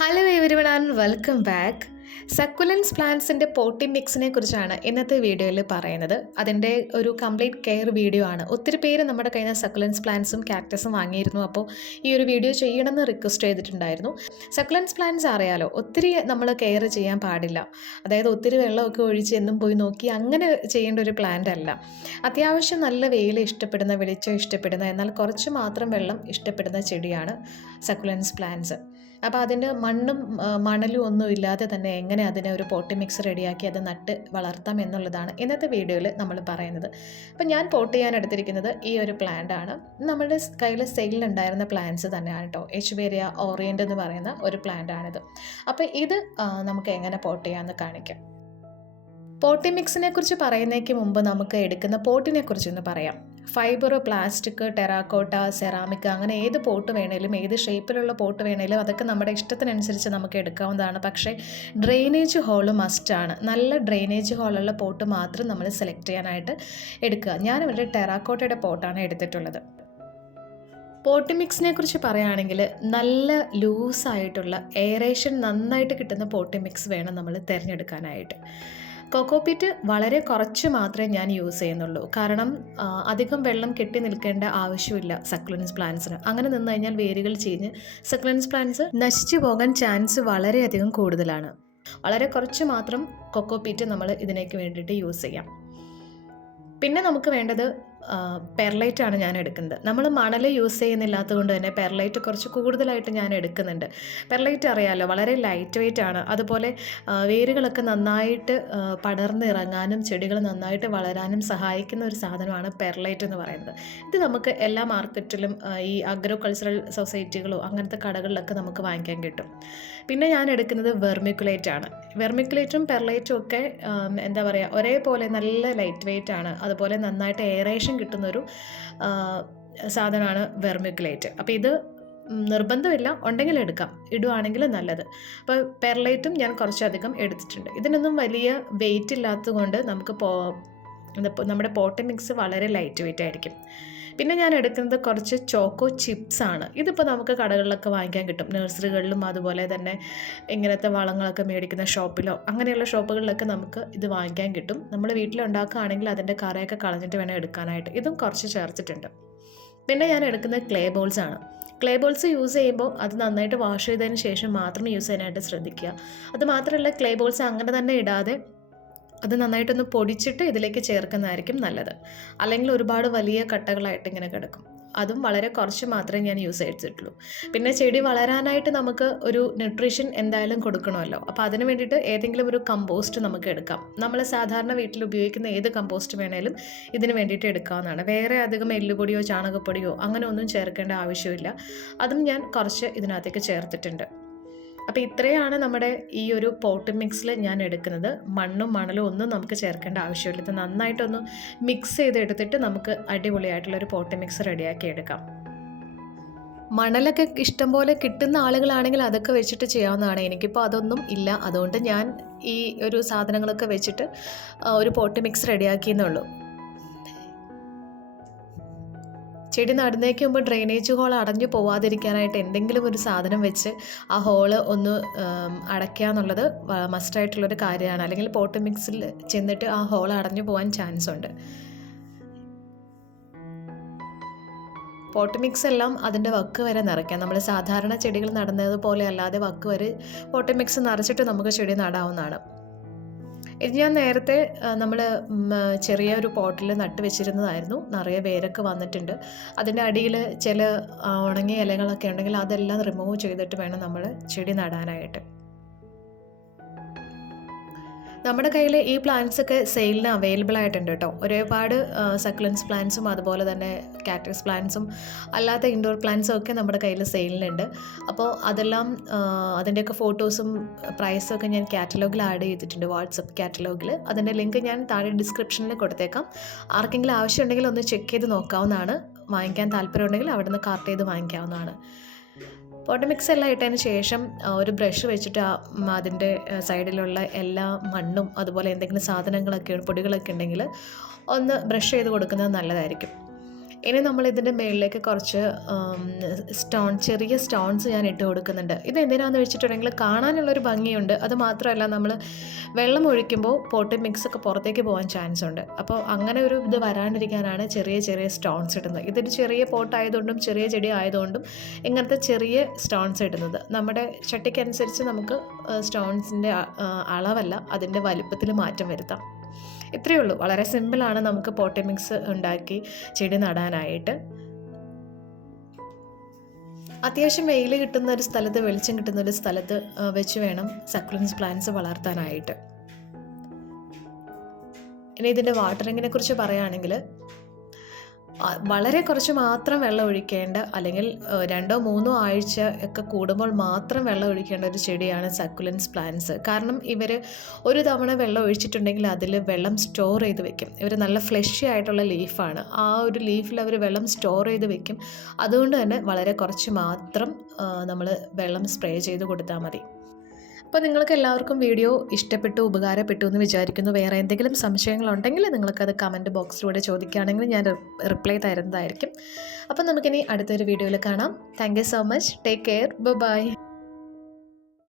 Hello everyone and welcome back. Succulents പ്ലാന്റ്സിൻ്റെ potting മിക്സിനെ കുറിച്ചാണ് ഇന്നത്തെ വീഡിയോയിൽ പറയുന്നത്. അതിൻ്റെ ഒരു കംപ്ലീറ്റ് കെയർ വീഡിയോ ആണ്. ഒത്തിരി പേര് നമ്മുടെ കയ്യിൽ നിന്ന് സക്കുലൻസ് പ്ലാന്റ്സും കാക്ടസും വാങ്ങിയിരുന്നു. അപ്പോൾ ഈ ഒരു വീഡിയോ ചെയ്യണമെന്ന് റിക്വസ്റ്റ് ചെയ്തിട്ടുണ്ടായിരുന്നു. സക്കുലൻസ് പ്ലാന്റ്സ് അറിയാലോ, ഒത്തിരി നമ്മൾ കെയർ ചെയ്യാൻ പാടില്ല. അതായത് ഒത്തിരി വെള്ളമൊക്കെ ഒഴിച്ച് എന്നും പോയി നോക്കി അങ്ങനെ ചെയ്യേണ്ട ഒരു പ്ലാന്റ് അല്ല. അത്യാവശ്യം നല്ല വെയിൽ ഇഷ്ടപ്പെടുന്ന, വെളിച്ചം ഇഷ്ടപ്പെടുന്ന, എന്നാൽ കുറച്ച് മാത്രം വെള്ളം ഇഷ്ടപ്പെടുന്ന ചെടിയാണ് സക്കുലൻസ് പ്ലാന്റ്സ്. അപ്പോൾ അതിന് മണ്ണും മണലും ഒന്നും ഇല്ലാതെ തന്നെ എങ്ങനെ അതിനെ ഒരു പോട്ടി മിക്സ് റെഡിയാക്കി അത് നട്ട് വളർത്താം എന്നുള്ളതാണ് ഇന്നത്തെ വീഡിയോയിൽ നമ്മൾ പറയുന്നത്. അപ്പോൾ ഞാൻ പോട്ട് ചെയ്യാൻ എടുത്തിരിക്കുന്നത് ഈ ഒരു പ്ലാന്റ് ആണ്. നമ്മുടെ കയ്യിൽ സെയിലുണ്ടായിരുന്ന പ്ലാന്റ്സ് തന്നെയാണ് കേട്ടോ. എച്ച്ബേരിയ ഓറിയൻ്റ് എന്ന് പറയുന്ന ഒരു പ്ലാന്റ് ആണിത്. അപ്പോൾ ഇത് നമുക്ക് എങ്ങനെ പോട്ട് ചെയ്യാമെന്ന് കാണിക്കാം. പോട്ടി മിക്സിനെ കുറിച്ച് പറയുന്നതിന് മുമ്പ് നമുക്ക് എടുക്കുന്ന പോട്ടിനെ കുറിച്ചൊന്ന് പറയാം. ഫൈബർ, പ്ലാസ്റ്റിക്, ടെറാക്കോട്ട, സെറാമിക്, അങ്ങനെ ഏത് പോട്ട് വേണേലും, ഏത് ഷേപ്പിലുള്ള പോട്ട് വേണേലും അതൊക്കെ നമ്മുടെ ഇഷ്ടത്തിനനുസരിച്ച് നമുക്ക് എടുക്കാവുന്നതാണ്. പക്ഷേ ഡ്രെയിനേജ് ഹോള് മസ്റ്റാണ്. നല്ല ഡ്രെയിനേജ് ഹോളുള്ള പോട്ട് മാത്രം നമ്മൾ സെലക്ട് ചെയ്യാനായിട്ട് എടുക്കുക. ഞാനിവിടെ ടെറാക്കോട്ടയുടെ പോട്ടാണ് എടുത്തിട്ടുള്ളത്. പോട്ടി മിക്സിനെ കുറിച്ച് പറയുകയാണെങ്കിൽ നല്ല ലൂസായിട്ടുള്ള എയറേഷൻ നന്നായിട്ട് കിട്ടുന്ന പോട്ടി മിക്സ് വേണം നമ്മൾ തിരഞ്ഞെടുക്കാനായിട്ട്. കൊക്കോപീറ്റ് വളരെ കുറച്ച് മാത്രമേ ഞാൻ യൂസ് ചെയ്യുന്നുള്ളൂ. കാരണം അധികം വെള്ളം കെട്ടി നിൽക്കേണ്ട ആവശ്യമില്ല സക്കുലൻസ് പ്ലാന്റ്സിന്. അങ്ങനെ നിന്ന് കഴിഞ്ഞാൽ വേരുകൾ ചീഞ്ഞ് സക്കുലൻസ് പ്ലാന്റ്സ് നശിച്ചു പോകാൻ ചാൻസ് വളരെയധികം കൂടുതലാണ്. വളരെ കുറച്ച് മാത്രം കൊക്കോപീറ്റ് നമ്മൾ ഇതിനേക്ക് വേണ്ടിയിട്ട് യൂസ് ചെയ്യാം. പിന്നെ നമുക്ക് വേണ്ടത് പെർലൈറ്റ് ആണ് ഞാൻ എടുക്കുന്നത്. നമ്മൾ മണൽ യൂസ് ചെയ്യുന്നില്ലാത്തത് കൊണ്ട് തന്നെ പെർലൈറ്റ് കുറച്ച് കൂടുതലായിട്ട് ഞാൻ എടുക്കുന്നുണ്ട്. പെർലൈറ്റ് അറിയാമല്ലോ, വളരെ ലൈറ്റ് വെയ്റ്റ് ആണ്. അതുപോലെ വേരുകളൊക്കെ നന്നായിട്ട് പടർന്നിറങ്ങാനും ചെടികൾ നന്നായിട്ട് വളരാനും സഹായിക്കുന്ന ഒരു സാധനമാണ് പെർലൈറ്റ് എന്ന് പറയുന്നത്. ഇത് നമുക്ക് എല്ലാ മാർക്കറ്റിലും ഈ അഗ്രോ സൊസൈറ്റികളോ അങ്ങനത്തെ കടകളിലൊക്കെ നമുക്ക് വാങ്ങിക്കാൻ കിട്ടും. പിന്നെ ഞാൻ എടുക്കുന്നത് വെർമിക്കുലേറ്റ് ആണ്. വെർമിക്കുലേറ്റും പെർലൈറ്റും ഒക്കെ എന്താ പറയുക, ഒരേപോലെ നല്ല ലൈറ്റ് വെയ്റ്റ് ആണ്. അതുപോലെ നന്നായിട്ട് എയറേഷൻ കിട്ടുന്നൊരു സാധനമാണ് വെർമിക്കുലേറ്റ്. അപ്പോൾ ഇത് നിർബന്ധമില്ല, ഉണ്ടെങ്കിൽ എടുക്കാം, ഇടുവാണെങ്കിൽ നല്ലത്. അപ്പോൾ പെർലൈറ്റും ഞാൻ കുറച്ചധികം എടുത്തിട്ടുണ്ട്. ഇതിനൊന്നും വലിയ വെയിറ്റ് ഇല്ലാത്തത് കൊണ്ട് നമുക്ക് നമ്മുടെ പോട്ടി മിക്സ് വളരെ ലൈറ്റ് വെയിറ്റ് ആയിരിക്കും. പിന്നെ ഞാൻ എടുക്കുന്നത് കുറച്ച് ചോക്കോ ചിപ്സ് ആണ്. ഇതിപ്പോൾ നമുക്ക് കടകളിലൊക്കെ വാങ്ങിക്കാൻ കിട്ടും, നഴ്സറികളിലും അതുപോലെ തന്നെ ഇങ്ങനത്തെ വളങ്ങളൊക്കെ മേടിക്കുന്ന ഷോപ്പിലോ അങ്ങനെയുള്ള ഷോപ്പുകളിലൊക്കെ നമുക്ക് ഇത് വാങ്ങിക്കാൻ കിട്ടും. നമ്മൾ വീട്ടിലുണ്ടാക്കുകയാണെങ്കിൽ അതിൻ്റെ കറയൊക്കെ കളഞ്ഞിട്ട് വേണം എടുക്കാനായിട്ട്. ഇതും കുറച്ച് ചേർത്തിട്ടുണ്ട്. പിന്നെ ഞാൻ എടുക്കുന്നത് ക്ലേ ബോൾസ് ആണ്. ക്ലേ ബോൾസ് യൂസ് ചെയ്യുമ്പോൾ അത് നന്നായിട്ട് വാഷ് ചെയ്തതിന് ശേഷം മാത്രം യൂസ് ചെയ്യാനായിട്ട് ശ്രദ്ധിക്കുക. അത് മാത്രമല്ല, ക്ലേ ബോൾസ് അങ്ങനെ തന്നെ ഇടാതെ അത് നന്നായിട്ടൊന്ന് പൊടിച്ചിട്ട് ഇതിലേക്ക് ചേർക്കുന്നതായിരിക്കും നല്ലത്. അല്ലെങ്കിൽ ഒരുപാട് വലിയ കട്ടകളായിട്ട് ഇങ്ങനെ കിടക്കും. അതും വളരെ കുറച്ച് മാത്രമേ ഞാൻ യൂസ് ചെയ്തിട്ടുള്ളൂ. പിന്നെ ചെടി വളരാനായിട്ട് നമുക്ക് ഒരു ന്യൂട്രീഷൻ എന്തായാലും കൊടുക്കണമല്ലോ. അപ്പോൾ അതിന് വേണ്ടിയിട്ട് ഏതെങ്കിലും ഒരു കമ്പോസ്റ്റ് നമുക്ക് എടുക്കാം. നമ്മൾ സാധാരണ വീട്ടിൽ ഉപയോഗിക്കുന്ന ഏത് കമ്പോസ്റ്റ് വേണേലും ഇതിന് വേണ്ടിയിട്ട് എടുക്കാവുന്നതാണ്. വേറെ അധികം എല്ലുപൊടിയോ ചാണകപ്പൊടിയോ അങ്ങനെ ഒന്നും ചേർക്കേണ്ട ആവശ്യമില്ല. അതും ഞാൻ കുറച്ച് ഇതിനകത്തേക്ക് ചേർത്തിട്ടുണ്ട്. അപ്പോൾ ഇത്രയാണ് നമ്മുടെ ഈ ഒരു പോട്ട് മിക്സിൽ ഞാൻ എടുക്കുന്നത്. മണ്ണും മണലും ഒന്നും നമുക്ക് ചേർക്കേണ്ട ആവശ്യമില്ല. ഇത് നന്നായിട്ടൊന്ന് മിക്സ് ചെയ്തെടുത്തിട്ട് നമുക്ക് അടിപൊളിയായിട്ടുള്ളൊരു പോട്ട് മിക്സ് റെഡിയാക്കി എടുക്കാം. മണലൊക്കെ ഇഷ്ടംപോലെ കിട്ടുന്ന ആളുകളാണെങ്കിൽ അതൊക്കെ വെച്ചിട്ട് ചെയ്യാവുന്നതാണ്. എനിക്കിപ്പോൾ അതൊന്നും ഇല്ല. അതുകൊണ്ട് ഞാൻ ഈ ഒരു സാധനങ്ങളൊക്കെ വെച്ചിട്ട് ഒരു പോട്ട് മിക്സ് റെഡിയാക്കിയെന്നുള്ളൂ. ചെടി നടുന്നേക്ക് മുമ്പ് ഡ്രെയിനേജ് ഹോൾ അടഞ്ഞു പോവാതിരിക്കാനായിട്ട് എന്തെങ്കിലും ഒരു സാധനം വെച്ച് ആ ഹോള് ഒന്ന് അടയ്ക്കുക എന്നുള്ളത് മസ്റ്റായിട്ടുള്ളൊരു കാര്യമാണ്. അല്ലെങ്കിൽ പോട്ട് മിക്സിൽ ചെന്നിട്ട് ആ ഹോൾ അടഞ്ഞു പോകാൻ ചാൻസ് ഉണ്ട്. പോട്ട് മിക്സ് എല്ലാം അതിൻ്റെ വക്ക് വരെ നിറയ്ക്കാം. നമ്മൾ സാധാരണ ചെടികൾ നടുന്നത് പോലെ അല്ലാതെ വക്ക് വരെ പോട്ട് മിക്സ് നിറച്ചിട്ട് നമുക്ക് ചെടി നടാവുന്നതാണ്. ഇത് ഞാൻ നേരത്തെ നമ്മൾ ചെറിയൊരു പോട്ടിൽ നട്ട് വെച്ചിരുന്നതായിരുന്നു. നിറയെ വേരൊക്കെ വന്നിട്ടുണ്ട്. അതിൻ്റെ അടിയിൽ ചില ഉണങ്ങിയ ഇലകളൊക്കെ ഉണ്ടെങ്കിൽ അതെല്ലാം റിമൂവ് ചെയ്തിട്ട് വേണം നമ്മൾ ചെടി നടാനായിട്ട്. നമ്മുടെ കയ്യിൽ ഈ പ്ലാന്റ്സ് ഒക്കെ സെയിലിന് അവൈലബിൾ ആയിട്ടുണ്ട് കേട്ടോ. ഒരുപാട് സക്കുലൻസ് പ്ലാന്റ്സും അതുപോലെ തന്നെ കാക്ടസ് പ്ലാന്റ്സും അല്ലാത്ത ഇൻഡോർ പ്ലാന്റ്സും ഒക്കെ നമ്മുടെ കയ്യിൽ സെയിലിനുണ്ട്. അപ്പോൾ അതെല്ലാം അതിൻ്റെയൊക്കെ ഫോട്ടോസും പ്രൈസും ഒക്കെ ഞാൻ കാറ്റലോഗിൽ ആഡ് ചെയ്തിട്ടുണ്ട്, വാട്സപ്പ് കാറ്റലോഗിൽ. അതിൻ്റെ ലിങ്ക് ഞാൻ താഴെ ഡിസ്ക്രിപ്ഷനിൽ കൊടുത്തേക്കാം. ആർക്കെങ്കിലും ആവശ്യമുണ്ടെങ്കിൽ ഒന്ന് ചെക്ക് ചെയ്ത് നോക്കാവുന്നതാണ്. വാങ്ങിക്കാൻ താല്പര്യമുണ്ടെങ്കിൽ അവിടെ നിന്ന് കാർട്ട് ചെയ്ത് വാങ്ങിക്കാവുന്നതാണ്. പോട്ട് മിക്സ് എല്ലാം ഇട്ടതിന് ശേഷം ഒരു ബ്രഷ് വെച്ചിട്ട് അതിൻ്റെ സൈഡിലുള്ള എല്ലാ മണ്ണും അതുപോലെ എന്തെങ്കിലും സാധനങ്ങളൊക്കെ പൊടികളൊക്കെ ഉണ്ടെങ്കിൽ ഒന്ന് ബ്രഷ് ചെയ്ത് കൊടുക്കുന്നത് നല്ലതായിരിക്കും. ഇനി നമ്മൾ ഇതിൻ്റെ മുകളിലേക്ക് കുറച്ച് ചെറിയ സ്റ്റോൺസ് ഞാൻ ഇട്ട് കൊടുക്കുന്നുണ്ട്. ഇത് എന്തിനാണെന്ന് വെച്ചിട്ടുണ്ടെങ്കിൽ കാണാനുള്ളൊരു ഭംഗിയുണ്ട്. അത് മാത്രമല്ല നമ്മൾ വെള്ളം ഒഴിക്കുമ്പോൾ പോട്ടിംഗ് മിക്സൊക്കെ പുറത്തേക്ക് പോകാൻ ചാൻസ് ഉണ്ട്. അപ്പോൾ അങ്ങനെ ഒരു ഇത് വരാണ്ടിരിക്കാനാണ് ചെറിയ ചെറിയ സ്റ്റോൺസ് ഇടുന്നത്. ഇതൊരു ചെറിയ പോട്ടായതുകൊണ്ടും ചെറിയ ചെടി ആയതുകൊണ്ടും ഇങ്ങനത്തെ ചെറിയ സ്റ്റോൺസ് ഇടുന്നത്. നമ്മുടെ ചട്ടിക്കനുസരിച്ച് നമുക്ക് സ്റ്റോൺസിൻ്റെ അളവല്ല അതിൻ്റെ വലിപ്പത്തിൽ മാറ്റം വരുത്താം. ഇത്രയേ ഉള്ളൂ. വളരെ സിമ്പിളാണ് നമുക്ക് പോട്ടിംഗ് മിക്സ് ഉണ്ടാക്കി ചെടി നടാനായിട്ട്. അത്യാവശ്യം വെയിൽ കിട്ടുന്ന ഒരു സ്ഥലത്ത്, വെളിച്ചം കിട്ടുന്ന ഒരു സ്ഥലത്ത് വെച്ച് വേണം സക്കുലൻസ് പ്ലാന്റ്സ് വളർത്താനായിട്ട്. ഇനി ഇതിൻ്റെ വാട്ടറിങ്ങിനെ കുറിച്ച് പറയുകയാണെങ്കിൽ വളരെ കുറച്ച് മാത്രം വെള്ളം ഒഴിക്കേണ്ട, അല്ലെങ്കിൽ 2-3 ആഴ്ച ഒക്കെ കൂടുമ്പോൾ മാത്രം വെള്ളം ഒഴിക്കേണ്ട ഒരു ചെടിയാണ് സക്കുലൻസ് പ്ലാന്റ്സ്. കാരണം ഇവർ ഒരു തവണ വെള്ളം ഒഴിച്ചിട്ടുണ്ടെങ്കിൽ അതിൽ വെള്ളം സ്റ്റോർ ചെയ്ത് വെക്കും. ഇവർ നല്ല ഫ്ലഷി ആയിട്ടുള്ള ലീഫാണ്. ആ ഒരു ലീഫിൽ അവർ വെള്ളം സ്റ്റോർ ചെയ്ത് വെക്കും. അതുകൊണ്ട് തന്നെ വളരെ കുറച്ച് മാത്രം നമ്മൾ വെള്ളം സ്പ്രേ ചെയ്ത് കൊടുത്താൽ മതി. അപ്പോൾ നിങ്ങൾക്ക് എല്ലാവർക്കും വീഡിയോ ഇഷ്ടപ്പെട്ടു, ഉപകാരപ്പെട്ടു എന്ന് വിചാരിക്കുന്നു. വേറെ എന്തെങ്കിലും സംശയങ്ങളുണ്ടെങ്കിൽ നിങ്ങൾക്കത് കമൻറ്റ് ബോക്സിലൂടെ ചോദിക്കുകയാണെങ്കിൽ ഞാൻ റിപ്ലൈ തരുന്നതായിരിക്കും. അപ്പോൾ നമുക്കിനി അടുത്തൊരു വീഡിയോയിൽ കാണാം. Thank you so much. Take care. By.